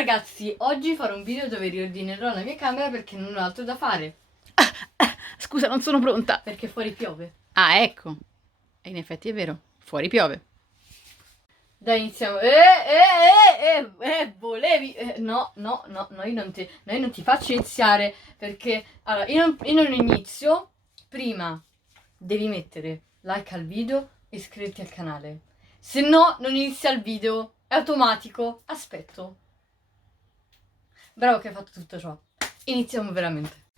ragazzi, oggi farò un video dove riordinerò la mia camera perché non ho altro da fare. Scusa, non sono pronta. Perché fuori piove. Ah, ecco. E in effetti è vero, fuori piove. Dai, iniziamo. Volevi. No, io non ti faccio iniziare perché. Allora, io non inizio. Prima devi mettere like al video e iscriverti al canale. Se no, non inizia il video. È automatico. Aspetto. Bravo che hai fatto tutto ciò. Iniziamo veramente.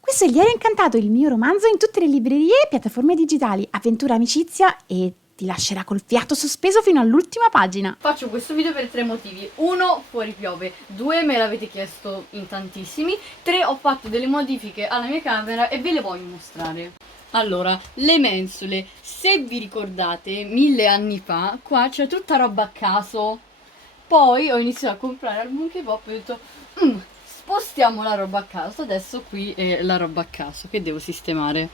Questo è Gli era incantato, il mio romanzo in tutte le librerie e piattaforme digitali. Avventura, amicizia e ti lascerà col fiato sospeso fino all'ultima pagina. Faccio questo video per 3 motivi. 1, fuori piove. 2, me l'avete chiesto in tantissimi. 3, ho fatto delle modifiche alla mia camera e ve le voglio mostrare. Allora, le mensole, se vi ricordate, 1000 anni fa, qua c'è tutta roba a caso. Poi ho iniziato a comprare al Monkey Pop e ho detto, spostiamo la roba a caso, adesso qui è la roba a caso che devo sistemare.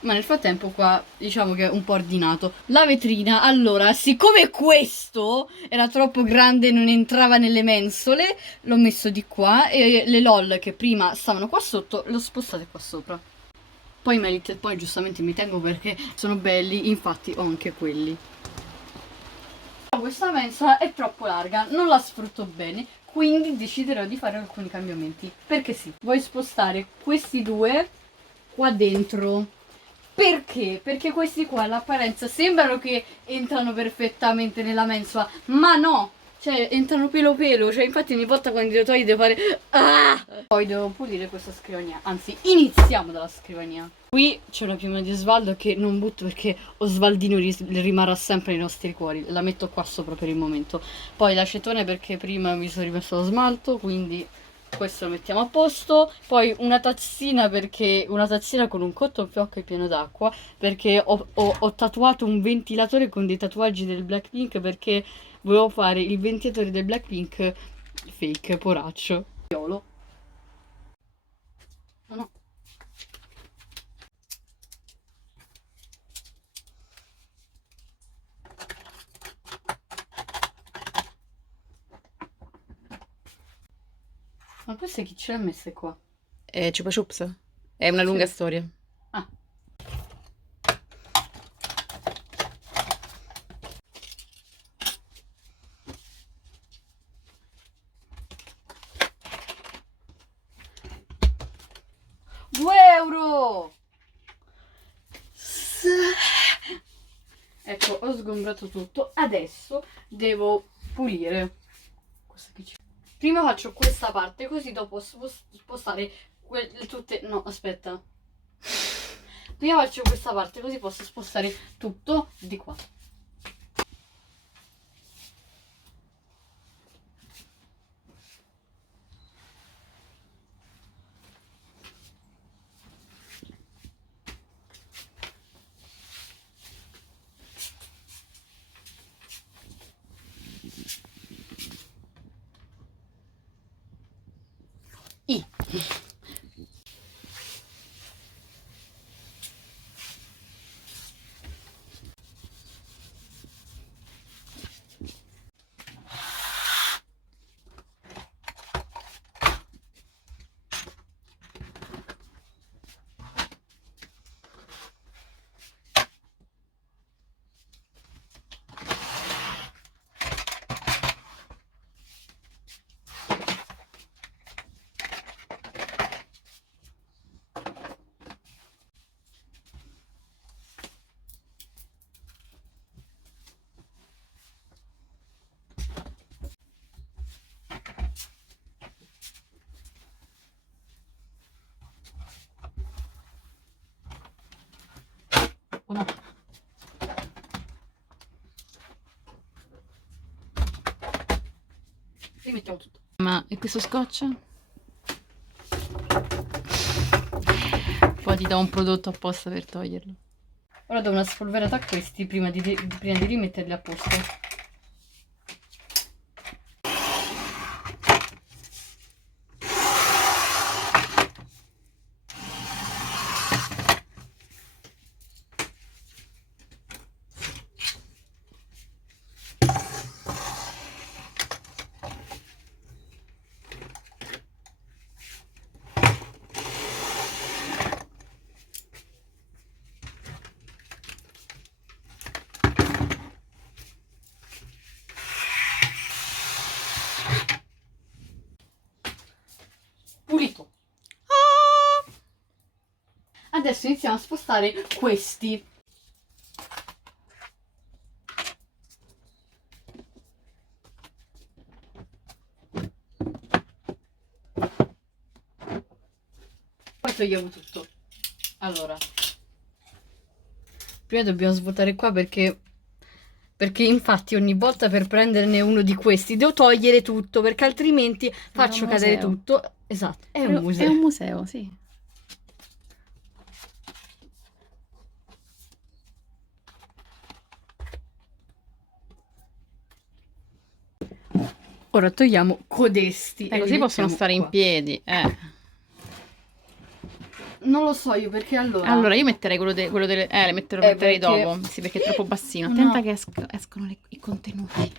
Ma nel frattempo qua diciamo che è un po' ordinato. La vetrina, allora, siccome questo era troppo grande e non entrava nelle mensole, l'ho messo di qua e le LOL che prima stavano qua sotto, l'ho spostate qua sopra. Poi giustamente mi tengo perché sono belli, infatti ho anche quelli. Questa mensola è troppo larga, non la sfrutto bene, quindi deciderò di fare alcuni cambiamenti. Perché sì, voglio spostare questi due qua dentro. Perché? Perché questi qua all'apparenza sembrano che entrano perfettamente nella mensola, ma no! Cioè, entrano pelo pelo, cioè infatti ogni volta quando li togli devo fare Poi devo pulire questa scrivania, anzi iniziamo dalla scrivania. Qui c'è una piuma di Osvaldo che non butto perché Osvaldino rimarrà sempre nei nostri cuori, la metto qua sopra per il momento. Poi l'acetone perché prima mi sono rimesso lo smalto, quindi questo lo mettiamo a posto. Poi una tazzina perché una tazzina con un cotton fiocco e pieno d'acqua perché ho tatuato un ventilatore con dei tatuaggi del Blackpink perché volevo fare il ventilatore del Blackpink fake, poraccio. No, no. Ma queste chi ce l'ha messe qua? Chupa Chups. È una lunga storia. Ah. €2! Ecco, ho sgombrato tutto. Adesso devo pulire. Prima faccio questa parte, così dopo spostare tutte. No, aspetta. Prima faccio questa parte, così posso spostare tutto di qua. No. Rimettiamo tutto. Ma e questo scotch? Poi ti do un prodotto apposta per toglierlo. Ora do una spolverata a questi prima di rimetterli a posto. adesso iniziamo a spostare questi. Poi togliamo tutto. Allora, prima dobbiamo svuotare qua perché infatti ogni volta per prenderne uno di questi devo togliere tutto, perché altrimenti faccio cadere museo. tutto. Esatto, è un museo. È un museo, sì. Ora togliamo codesti. E Così li possono mettiamo stare qua. in piedi. Non lo so io perché Allora io metterei quello delle... le metterei perché- dopo. Sì, perché è troppo bassino. No. Attenta che escono i contenuti.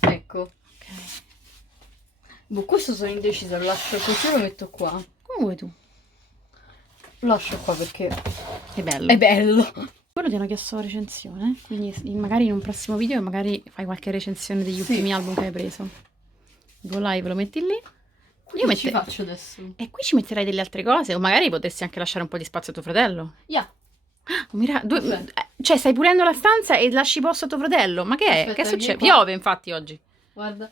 Ecco. Ok. Boh, questo sono indecisa, lo lascio così o lo metto qua? Come vuoi tu? Lo lascio qua perché È bello. è bello. Quello ti hanno chiesto la recensione, quindi magari in un prossimo video magari fai qualche recensione degli ultimi album che hai preso. Go live, lo metti lì. Io ci faccio adesso. E qui ci metterai delle altre cose, o magari potresti anche lasciare un po' di spazio a tuo fratello. Yeah. Cioè, stai pulendo la stanza e lasci posto a tuo fratello? Ma che è? Aspetta, Che succede? vieni qua. Piove infatti oggi. Guarda,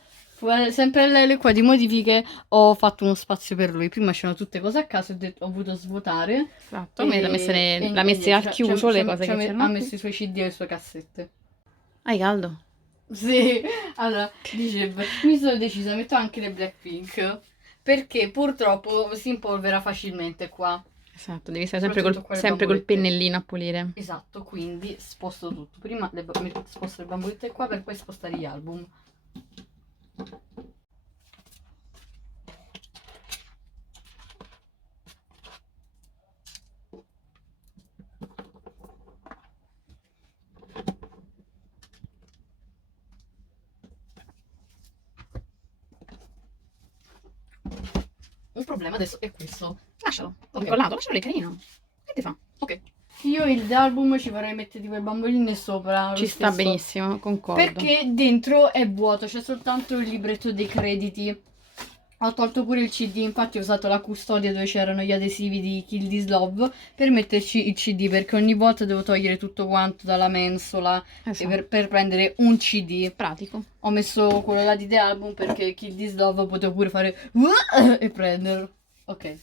sempre le qua di modifiche ho fatto uno spazio per lui. Prima c'erano tutte cose a caso, ho voluto svuotare. Esatto, l'ha messa al chiuso le cose che c'erano. Ha messo i suoi CD e le sue cassette. Hai caldo? Sì, allora, dicevo, mi sono decisa, metto anche le Blackpink, perché purtroppo si impolvera facilmente qua. Esatto, devi stare sempre Soprattutto qua le sempre col bambolette. pennellino a pulire. Esatto, quindi sposto tutto. Prima sposto le bambolette qua per poi spostare gli album. Un problema adesso è questo. Lascialo, Ok. incollato, lascialo lì, carino. Che ti fa? Ok. Io il album ci vorrei mettere tipo le bamboline sopra. lo Ci sta stesso. benissimo, concordo. Perché dentro è vuoto, c'è soltanto il libretto dei crediti. Ho tolto pure il CD, infatti ho usato la custodia dove c'erano gli adesivi di Kill This Love per metterci il CD, perché ogni volta devo togliere tutto quanto dalla mensola Esatto. per prendere un CD. Pratico. Ho messo quello là di The Album perché Kill This Love potevo pure fare e prenderlo. Ok,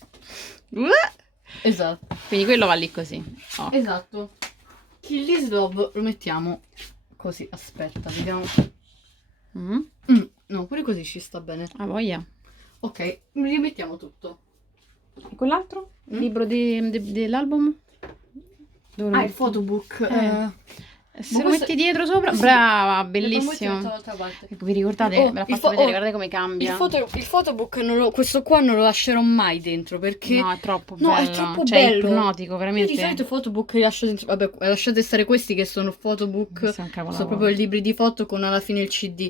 esatto. Quindi quello va lì così. Oh. Esatto. Kill This Love lo mettiamo così, aspetta, vediamo. Mm. No, pure così ci sta bene. Ah, voglia. Ok, rimettiamo tutto. E quell'altro? Il libro dell'album? Dove lo Ah, il metti? photobook. Se Ma lo questo- metti dietro sopra, sì, brava, le bambolette bellissimo. metto dall'altra parte. Ecco, vi ricordate? Oh, Me l'ha il fatto fo- vedere, oh, guardate come cambia. Il photobook, questo qua non lo lascerò mai dentro perché... No, è troppo No, bello. è troppo Cioè, bello. ipnotico, Io veramente. di solito i photobook li lascio dentro. Vabbè, lasciate stare questi che sono photobook. Questo è un capolavoro. Sono proprio libri di foto con alla fine il CD.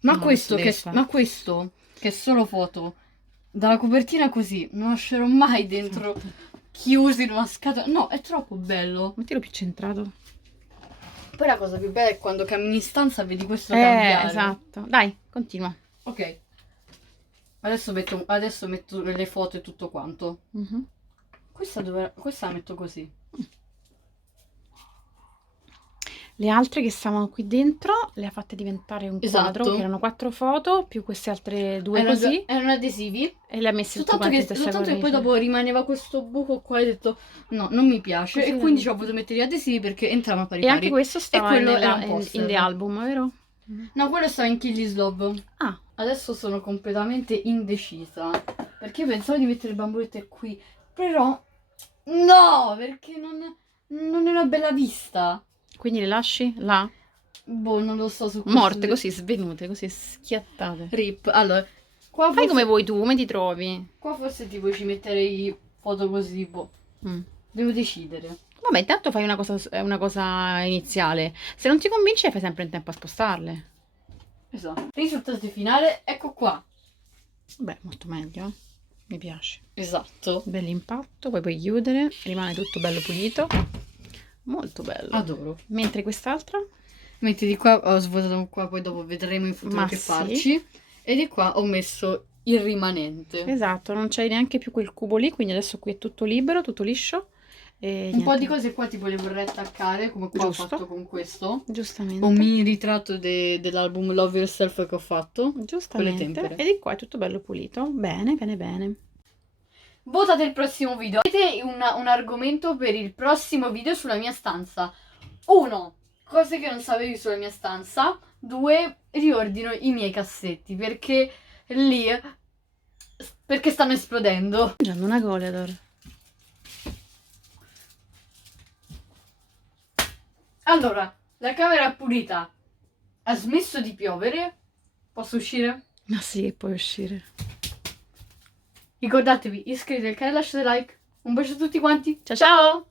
Ma No, questo deve che, stare. ma questo che è solo foto, dalla copertina così, non lascerò mai dentro chiusi in una scatola. No, è troppo bello. Mettilo più centrato. Poi la cosa più bella è quando cammini in stanza e vedi questo cambiare. Esatto. Dai, continua. Ok. Adesso metto le foto e tutto quanto. Mhm. Questa la metto così. Le altre che stavano qui dentro le ha fatte diventare un Esatto. quadro, che erano 4 foto, più queste altre 2 così, Erano adesivi. e le ha messe tutte Soltanto quante che, in testa soltanto che poi cornice. dopo rimaneva questo buco qua e ho detto no, non mi piace. Così E da quindi lì. ci ho voluto mettere gli adesivi perché entravano a pari E pari. anche questo stava quello era un in poster. The Album, vero? No, quello stava in Kill This Love. Ah, Adesso sono completamente indecisa. Perché io pensavo di mettere le bambolette qui. Però no, perché non è una bella vista. quindi le lasci là? Boh, non lo so su questo. Morte, così svenute, così schiattate. Rip. Allora, qua Fai forse, come vuoi tu, come ti trovi? qua forse tipo ci metterei foto così, boh. Mm. Devo decidere. Vabbè, intanto fai una cosa iniziale. Se non ti convince, fai sempre in tempo a spostarle. Esatto. Risultato finale, ecco qua. Beh, molto meglio. Mi piace. Esatto. Bell'impatto, poi puoi chiudere, rimane tutto bello pulito. Molto bello. Adoro. Mentre quest'altra? Metti di qua, ho svuotato qua, poi dopo vedremo in futuro Ma che sì. farci. E di qua ho messo il rimanente. Esatto, non c'è neanche più quel cubo lì, quindi adesso qui è tutto libero, tutto liscio. E Un po' niente. di cose qua tipo le vorrei attaccare, come qua Giusto. ho fatto con questo. Giustamente. Un mini ritratto dell'album Love Yourself che ho fatto. Con le Giustamente. tempere. E di qua è tutto bello pulito. Bene, bene, bene. Votate il prossimo video. Avete un argomento per il prossimo video sulla mia stanza. 1. Cose che non sapevi sulla mia stanza. 2. Riordino i miei cassetti perché lì... Perché stanno esplodendo. Mangiando una Goleador. Allora, la camera è pulita. Ha smesso di piovere. Posso uscire? Ma sì, che puoi uscire. Ricordatevi, iscrivetevi al canale e lasciate like. Un bacio a tutti quanti. Ciao ciao!